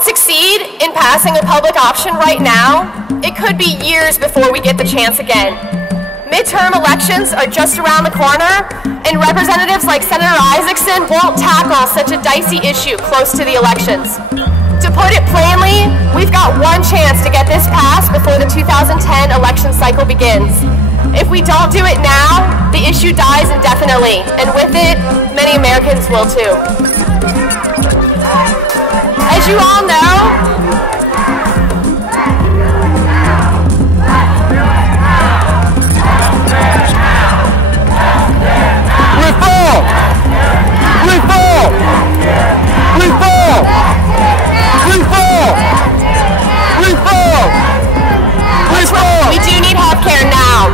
don't succeed in passing a public option right now, it could be years before we get the chance again. Midterm elections are just around the corner, and representatives like Senator Isaacson won't tackle such a dicey issue close to the elections. To put it plainly, we've got one chance to get this passed before the 2010 election cycle begins. If we don't do it now, the issue dies indefinitely, and with it, many Americans will too. As you all know, we do need health care now.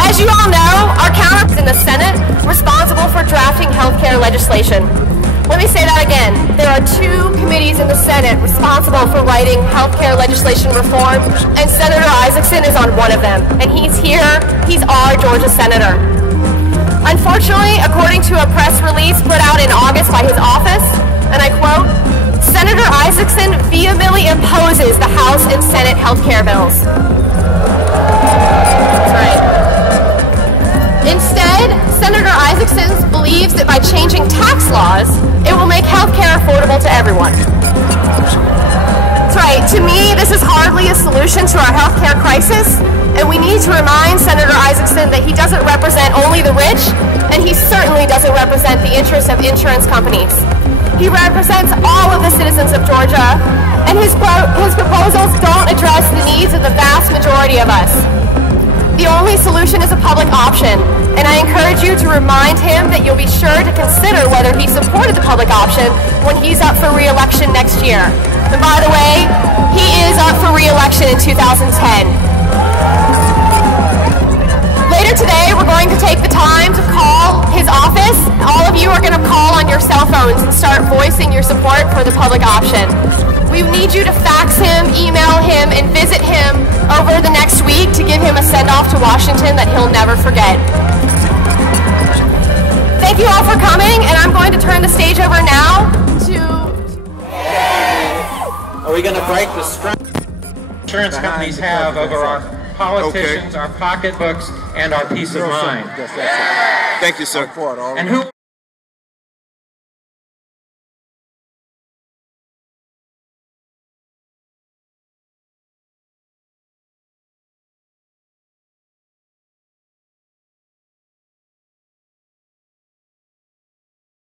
As you all know, our counterparts in the Senate responsible for drafting health care legislation. Let me say that again. There are two committees in the Senate responsible for writing health care legislation reform, and Senator Isaacson is on one of them. And he's here, he's our Georgia senator. Unfortunately, according to a press release put out in August by his office, and I quote, Senator Isaacson vehemently opposes the House and Senate health care bills. That's right. Instead, Senator Isaacson believes that by changing tax laws, it will make health care affordable to everyone. That's right. To me, this is hardly a solution to our health care crisis, and we need to remind Senator Isaacson that he doesn't represent only the rich, and he certainly doesn't represent the interests of insurance companies. He represents all of the citizens of Georgia, and his proposals don't address the needs of the vast majority of us. The only solution is a public option, and I encourage you to remind him that you'll be sure to consider whether he supported the public option when he's up for re-election next year. And by the way, he is up for re-election in 2010. Later today, we're going to take the time to call his office. All of you are going to call on your cell phones and start voicing your support for the public option. We need you to fax him, email him, and visit him over the next week to give him a send-off to Washington that he'll never forget. Thank you all for coming, and I'm going to turn the stage over now to... Are we going to break the strength insurance companies have over our politicians, our pocketbooks, and our peace of mind? Thank you, sir. And who